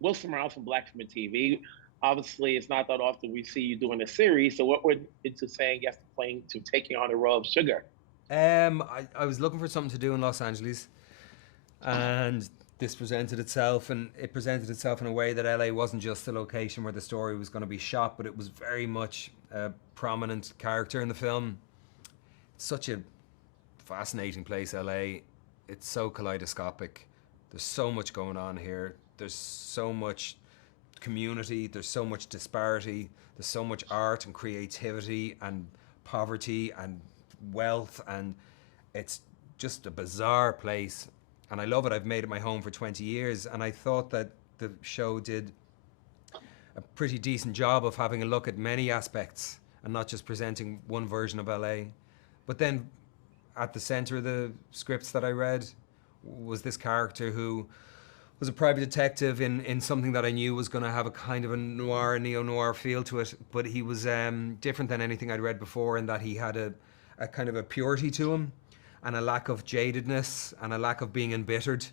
Wilson Morales from Black Film and TV. Obviously, it's not that often we see you doing a series. So, what went into saying yes to playing to taking on the role of Sugar? I was looking for something to do in Los Angeles, and this presented itself, and it presented itself in a way that LA wasn't just the location where the story was going to be shot, but it was very much a prominent character in the film. It's such a fascinating place, LA. It's so kaleidoscopic. There's so much going on here. There's so much community. There's so much disparity. There's so much art and creativity and poverty and wealth, and it's just a bizarre place. And I love it. I've made it my home for 20 years, and I thought that the show did a pretty decent job of having a look at many aspects and not just presenting one version of LA. But then at the center of the scripts that I read was this character who was a private detective in something that I knew was going to have a kind of a noir, neo-noir feel to it. But he was different than anything I'd read before in that he had a kind of a purity to him and a lack of jadedness and a lack of being embittered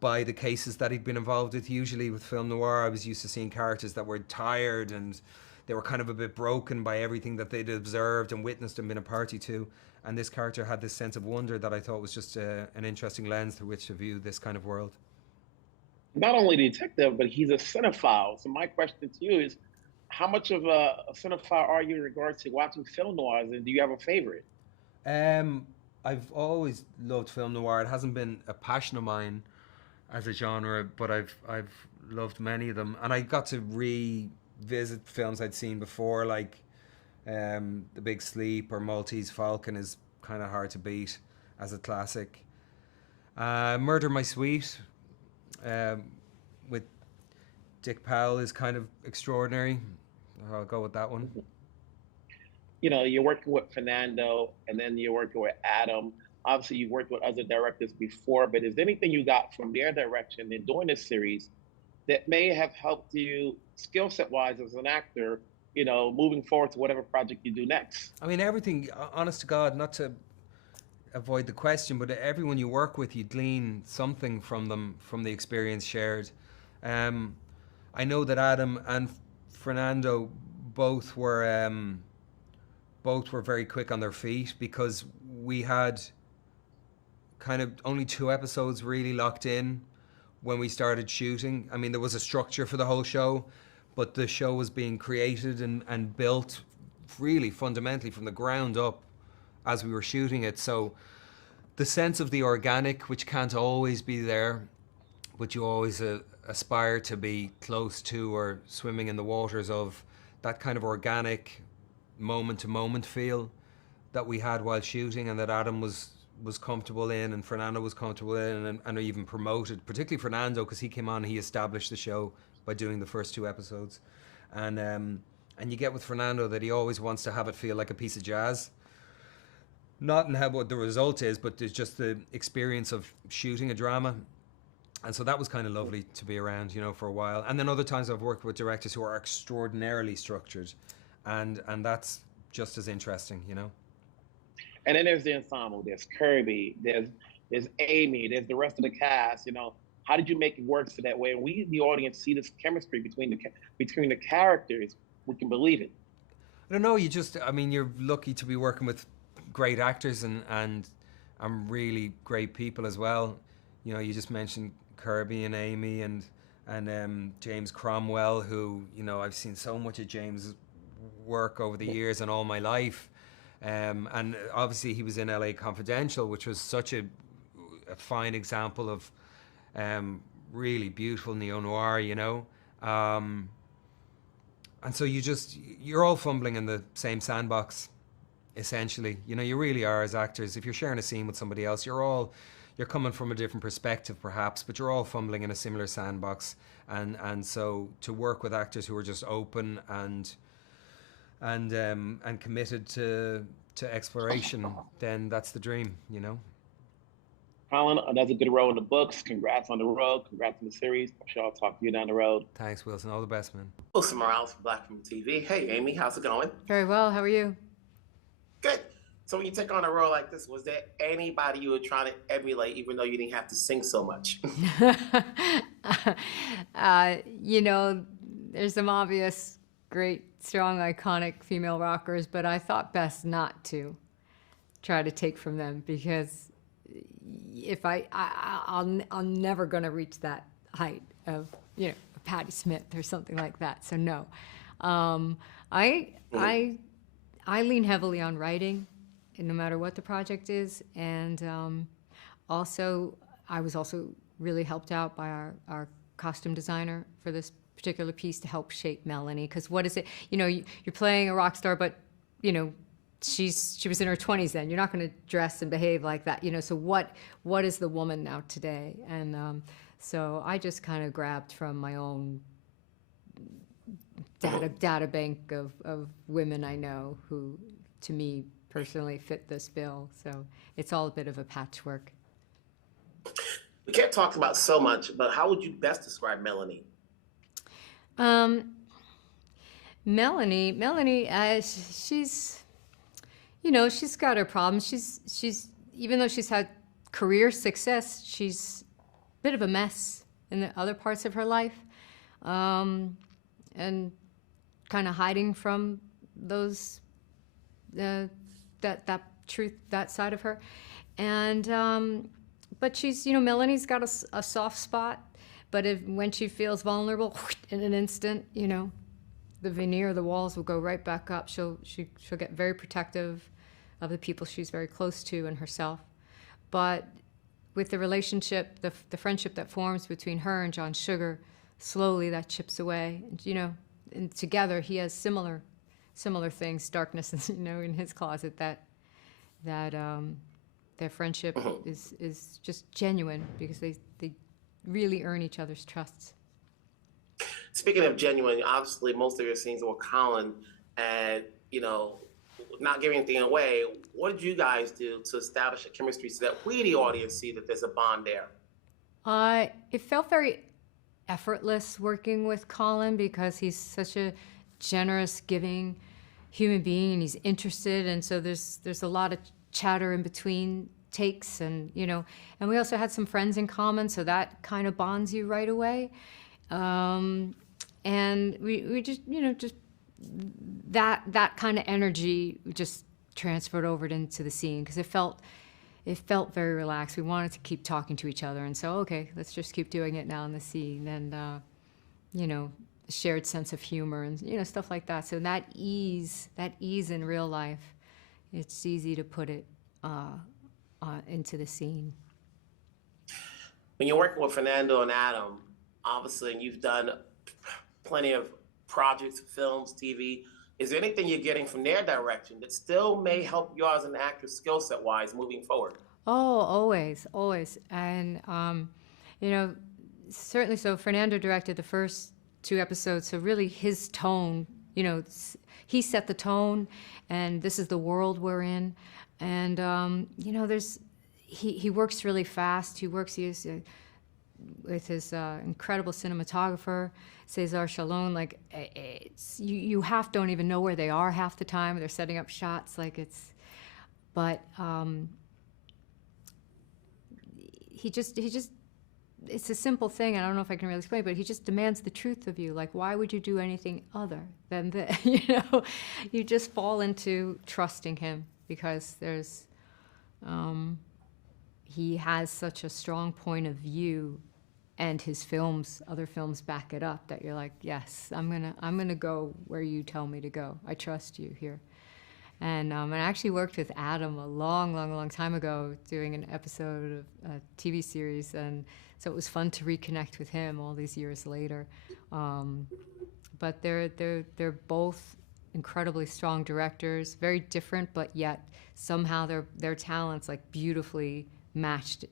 by the cases that he'd been involved with. Usually with film noir, I was used to seeing characters that were tired and they were kind of a bit broken by everything that they'd observed and witnessed and been a party to. And this character had this sense of wonder that I thought was just an interesting lens through which to view this kind of world. Not only a detective, but he's a cinephile. So, my question to you is, how much of a cinephile are you in regards to watching film noirs, and do you have a favorite? Um, I've always loved film noir. It hasn't been a passion of mine as a genre, but I've loved many of them, and I got to revisit films I'd seen before, like The Big Sleep or Maltese Falcon is kind of hard to beat as a classic. Murder My Sweet um, with Dick Powell is kind of extraordinary. I'll go with that one. You're working with Fernando and then you're working with Adam. Obviously, you've worked with other directors before, but is there anything you got from their direction in doing this series that may have helped you skill set wise as an actor, moving forward to whatever project you do next? I mean, everything, honest to God, not to avoid the question, but everyone you work with, you glean something from them, from the experience shared. Um, I know that Adam and Fernando both were both were very quick on their feet because we had kind of only 2 episodes really locked in when we started shooting. I mean, there was a structure for the whole show, but the show was being created and built really fundamentally from the ground up as we were shooting it. So the sense of the organic, which can't always be there, but you always aspire to be close to or swimming in the waters of, that kind of organic moment to moment feel that we had while shooting, and that Adam was comfortable in and Fernando was comfortable in, and even promoted, particularly Fernando, because he came on, he established the show by doing the first 2 episodes. And you get with Fernando that he always wants to have it feel like a piece of jazz, not in how what the result is, but there's just the experience of shooting a drama. And so that was kind of lovely to be around, for a while. And then other times I've worked with directors who are extraordinarily structured, and that's just as interesting. And then there's the ensemble. There's Kirby. There's Amy. There's the rest of the cast. How did you make it work so that way? And we, the audience, see this chemistry between the characters. We can believe it. I don't know. I mean, you're lucky to be working with great actors and really great people as well. You just mentioned Kirby and Amy and James Cromwell, who I've seen so much of James' work over the years and all my life. And obviously he was in LA Confidential, which was such a fine example of really beautiful neo-noir, and so you're all fumbling in the same sandbox, essentially. You really are, as actors. If you're sharing a scene with somebody else, you're coming from a different perspective perhaps, but you're all fumbling in a similar sandbox. And so to work with actors who are just open and committed to exploration, then that's the dream. Colin, another good role in the books. Congrats on the road. Congrats on the series. I'm sure I'll talk to you down the road. Thanks, Wilson. All the best, man. Wilson Morales from Black Film TV. Hey, Amy, how's it going? Very well. How are you? Good. So when you take on a role like this, was there anybody you were trying to emulate, even though you didn't have to sing so much? You know, there's some obvious, great, strong, iconic female rockers, but I thought best not to try to take from them, because if I'm never going to reach that height of, you know, Patti Smith or something like that. So no, I lean heavily on writing, no matter what the project is, and also I was also really helped out by our costume designer for this particular piece to help shape Melanie. Because what is it? You know, you're playing a rock star, but you know, she was in her 20s then. You're not going to dress and behave like that, you know. So what is the woman now today? And so I just kind of grabbed from my own data bank of women I know who, to me personally, fit this bill. So it's all a bit of a patchwork. We can't talk about so much, but how would you best describe Melanie? Melanie, she's, you know, she's got her problems. She's even though she's had career success, she's a bit of a mess in the other parts of her life, and kind of hiding from those that truth, that side of her, and but she's, you know, Melanie's got a soft spot, but when she feels vulnerable, in an instant, you know, the veneer, the walls will go right back up. She'll get very protective of the people she's very close to and herself. But with the relationship, the friendship that forms between her and John Sugar, slowly that chips away. And, you know, and together he has similar things, darkness, you know, in his closet. Their friendship is just genuine, because they really earn each other's trusts. Speaking of genuine, obviously most of your scenes were Colin, and, you know, not giving anything away, what did you guys do to establish a chemistry so that we, the audience, see that there's a bond there? It felt very effortless working with Colin, because he's such a generous, giving human being, and he's interested, and so there's a lot of chatter in between takes, and, you know, and we also had some friends in common, so that kind of bonds you right away. And we just, you know, just that kind of energy just transferred over into the scene, because it felt very relaxed. We wanted to keep talking to each other, and so, okay, let's just keep doing it now in the scene, and you know, shared sense of humor and, you know, stuff like that. So that ease in real life, it's easy to put it into the scene. When you're working with Fernando and Adam, obviously you've done plenty of projects, films, TV. Is there anything you're getting from their direction that still may help you as an actress skill set wise moving forward? Oh, always. And, you know, certainly so. Fernando directed the first 2 episodes, so really his tone, you know, he set the tone, and this is the world we're in. And, you know, he works really fast. With his incredible cinematographer, Cesar Chalon. Like, you half don't even know where they are half the time. They're setting up shots like it's, but he just it's a simple thing. I don't know if I can really explain, but he just demands the truth of you. Like, why would you do anything other than this? You know, you just fall into trusting him, because there's he has such a strong point of view, and his other films back it up, that you're like, yes, I'm gonna go where you tell me to go. I trust you here. And I actually worked with Adam a long time ago doing an episode of a TV series, and so it was fun to reconnect with him all these years later. But they're both incredibly strong directors, very different, but yet somehow their talents like beautifully matched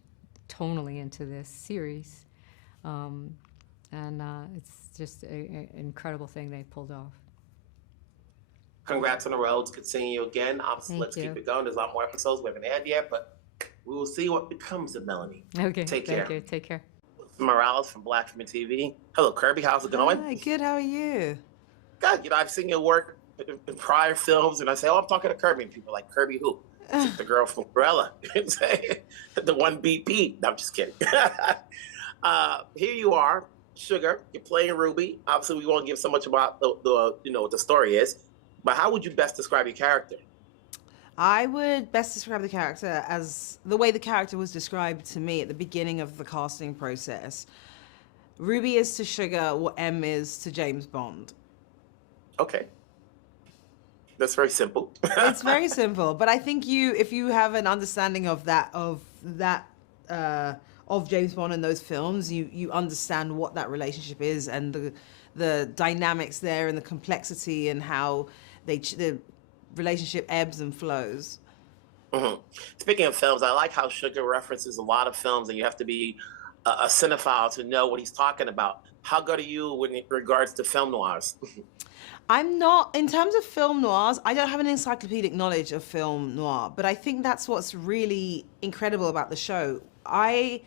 tonally into this series. And it's just an incredible thing they pulled off. Congrats on the roads. Good seeing you again. Obviously, let's keep it going. There's a lot more episodes we haven't aired yet, but we will see what becomes of Melanie. Okay. Take care. Thank you. Take care. Meirelles from Black Film TV. Hello, Kirby. How's it going? Hi, good. How are you? Good. You know, I've seen your work in prior films, and I say, oh, I'm talking to Kirby. And people are like, Kirby who? Took the girl from Cruella. The one BP. No, I'm just kidding. Here you are, Sugar. You're playing Ruby. Obviously, we won't give so much about what the story is. But how would you best describe your character? I would best describe the character as the way the character was described to me at the beginning of the casting process. Ruby is to Sugar what M is to James Bond. Okay. That's very simple. It's very simple, but I think if you have an understanding of James Bond and those films, you understand what that relationship is and the dynamics there and the complexity and how the relationship ebbs and flows. Mm-hmm. Speaking of films, I like how Sugar references a lot of films, and you have to be a cinephile to know what he's talking about. How good are you when it regards to film noirs? I'm not, in terms of film noirs, I don't have an encyclopedic knowledge of film noir, but I think that's what's really incredible about the show. I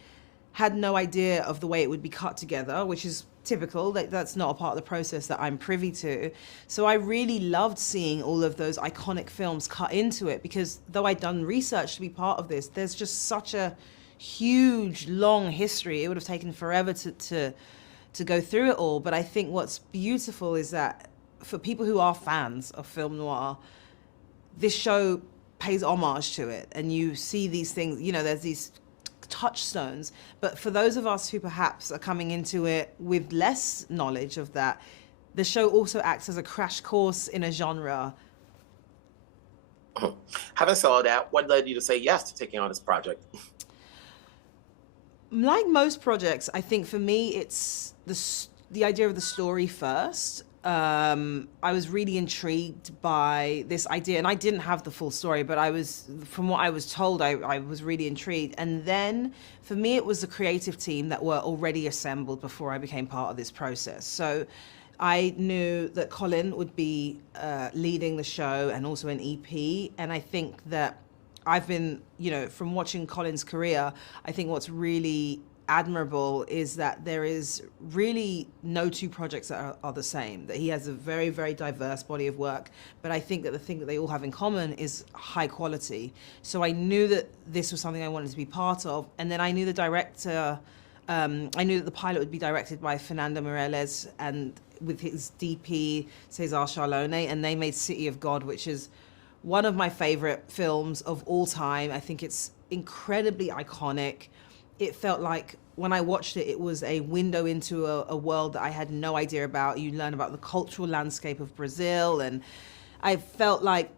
had no idea of the way it would be cut together, which is typical. That's not a part of the process that I'm privy to. So I really loved seeing all of those iconic films cut into it, because though I'd done research to be part of this, there's just such a huge, long history. It would have taken forever to go through it all. But I think what's beautiful is that for people who are fans of film noir, this show pays homage to it, and you see these things, there's these touchstones. But for those of us who perhaps are coming into it with less knowledge of that, the show also acts as a crash course in a genre. Having said all that, what led you to say yes to taking on this project? Like most projects, I think for me, it's the idea of the story first. I was really intrigued by this idea, and I didn't have the full story, but from what I was told, I was really intrigued. And then for me, it was the creative team that were already assembled before I became part of this process. So I knew that Colin would be leading the show and also an EP. And I think that I've been, from watching Colin's career, I think what's really admirable is that there is really no two projects that are the same, that he has a very, very diverse body of work. But I think that the thing that they all have in common is high quality. So I knew that this was something I wanted to be part of. And then I knew the director, I knew that the pilot would be directed by Fernando Meirelles and with his DP, Cesar Charlone, and they made City of God, which is one of my favorite films of all time. I think it's incredibly iconic. It felt like when I watched it, it was a window into a world that I had no idea about. You learn about the cultural landscape of Brazil, and I felt like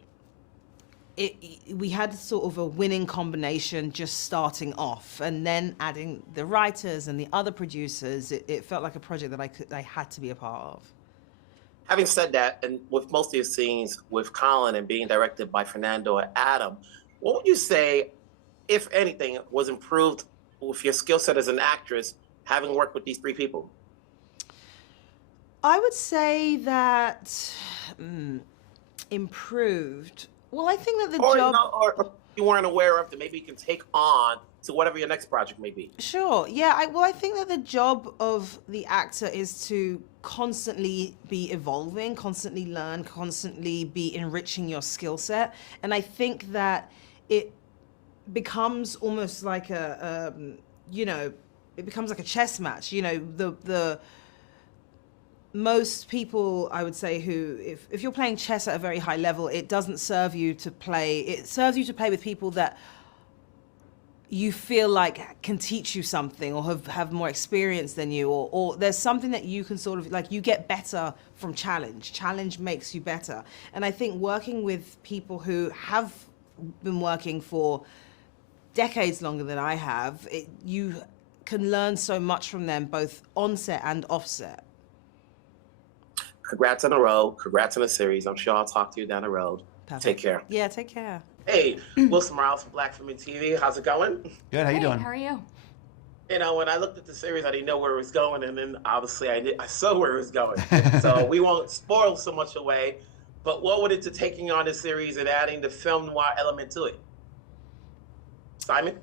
we had sort of a winning combination just starting off, and then adding the writers and the other producers. It felt like a project that I had to be a part of. Having said that, and with most of your scenes with Colin and being directed by Fernando and Adam, what would you say, if anything, was improved with your skill set as an actress, having worked with these three people? I would say that improved. Well, I think that the job... or you weren't aware of that maybe you can take on to whatever your next project may be. Sure, yeah. I think that the job of the actor is to constantly be evolving, constantly learn, constantly be enriching your skill set. And I think that it becomes almost like it becomes like a chess match. The most people, I would say, who, if you're playing chess at a very high level, it doesn't serve you to play. It serves you to play with people that you feel like can teach you something or have more experience than you, or there's something that you can sort of, like, you get better from challenge. Challenge makes you better. And I think working with people who have been working for decades longer than I have, you can learn so much from them, both on set and off set. Congrats on the road. Congrats on the series. I'm sure I'll talk to you down the road. Perfect. Take care. Yeah, take care. Hey, Wilson Morales from Black Film and TV. How's it going? Good. How you doing? How are you? When I looked at the series, I didn't know where it was going, and then obviously I saw where it was going. So we won't spoil so much away. But what went into taking on this series and adding the film noir element to it? Simon?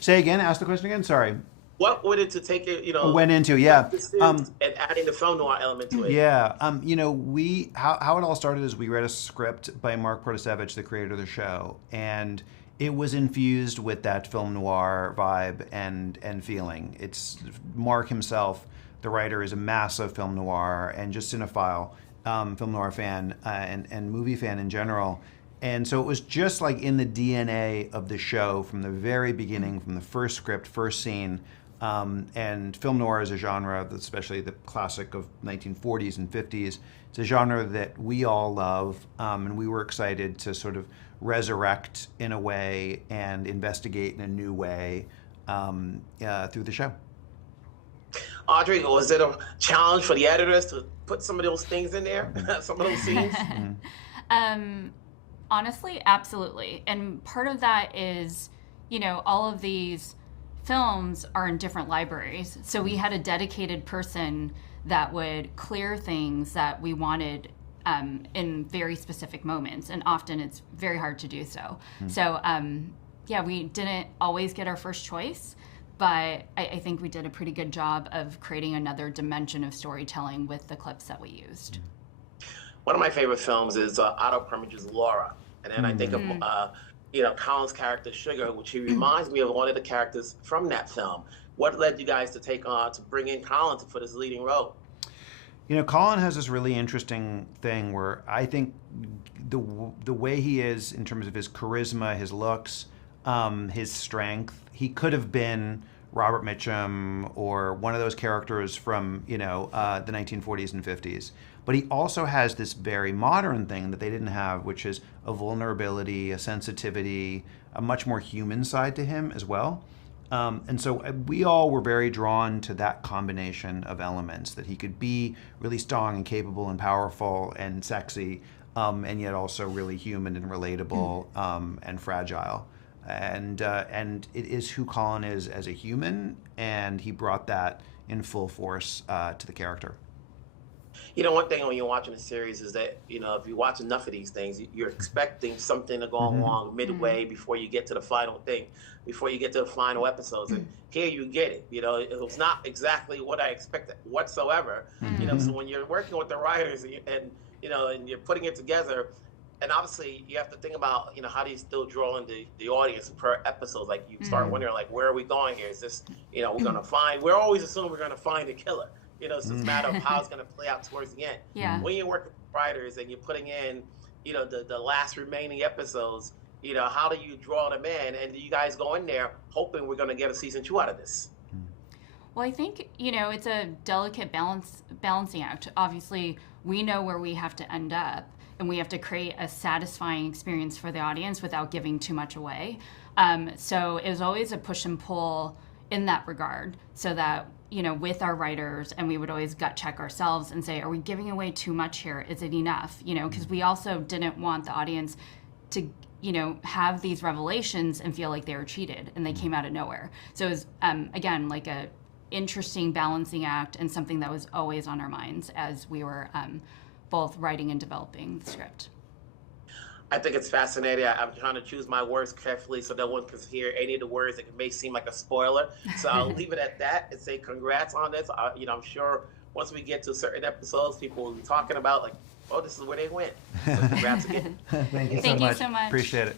Say again. Ask the question again. Sorry. What went into taking, Went into, yeah. the series and adding the film noir element to it? Yeah. How it all started is we read a script by Mark Protosevich, the creator of the show, and it was infused with that film noir vibe and feeling. It's Mark himself, the writer, is a massive film noir and just cinephile, film noir fan and movie fan in general. And so it was just like in the DNA of the show from the very beginning, from the first script, first scene. And film noir is a genre, especially the classic of 1940s and 50s. It's a genre that we all love, and we were excited to sort of resurrect in a way and investigate in a new way through the show. Audrey, was it a challenge for the editors to put some of those things in there, some of those scenes? Honestly, absolutely. And part of that is, all of these films are in different libraries. So we had a dedicated person that would clear things that we wanted in very specific moments. And often it's very hard to do so. So, we didn't always get our first choice, but I think we did a pretty good job of creating another dimension of storytelling with the clips that we used. One of my favorite films is Otto Preming's Laura. And then I think of, Colin's character, Sugar, which he reminds me of one of the characters from that film. What led you guys to take on, to bring in Colin for this leading role? Colin has this really interesting thing where I think the way he is in terms of his charisma, his looks, his strength, he could have been Robert Mitchum or one of those characters from, the 1940s and 50s. But he also has this very modern thing that they didn't have, which is a vulnerability, a sensitivity, a much more human side to him as well. And so we all were very drawn to that combination of elements, that he could be really strong and capable and powerful and sexy, and yet also really human and relatable and fragile. And it is who Colin is as a human, and he brought that in full force to the character. One thing when you're watching a series is that, if you watch enough of these things, you're expecting something to go along midway before you get to the final thing, before you get to the final episodes. And here you get it. It was not exactly what I expected whatsoever. So when you're working with the writers and you're putting it together, and obviously you have to think about, how do you still draw in the audience per episode? Like you start wondering, like, where are we going here? Is this, we're always assuming we're going to find a killer. It's just a matter of how it's going to play out towards the end. Yeah. When you're working with writers and you're putting in, the last remaining episodes, how do you draw them in? And do you guys go in there hoping we're going to get a season 2 out of this? Well, I think, it's a delicate balancing act. Obviously, we know where we have to end up, and we have to create a satisfying experience for the audience without giving too much away. So it was always a push and pull in that regard, so that with our writers, and we would always gut check ourselves and say, are we giving away too much here? Is it enough? Because we also didn't want the audience to, have these revelations and feel like they were cheated and they came out of nowhere. So it was, again, like a interesting balancing act and something that was always on our minds as we were both writing and developing the script. I think it's fascinating. I'm trying to choose my words carefully so no one can hear any of the words that may seem like a spoiler. So I'll leave it at that and say congrats on this. I'm sure once we get to certain episodes, people will be talking about, like, oh, this is where they went. So congrats again. Thank you so much. Appreciate it.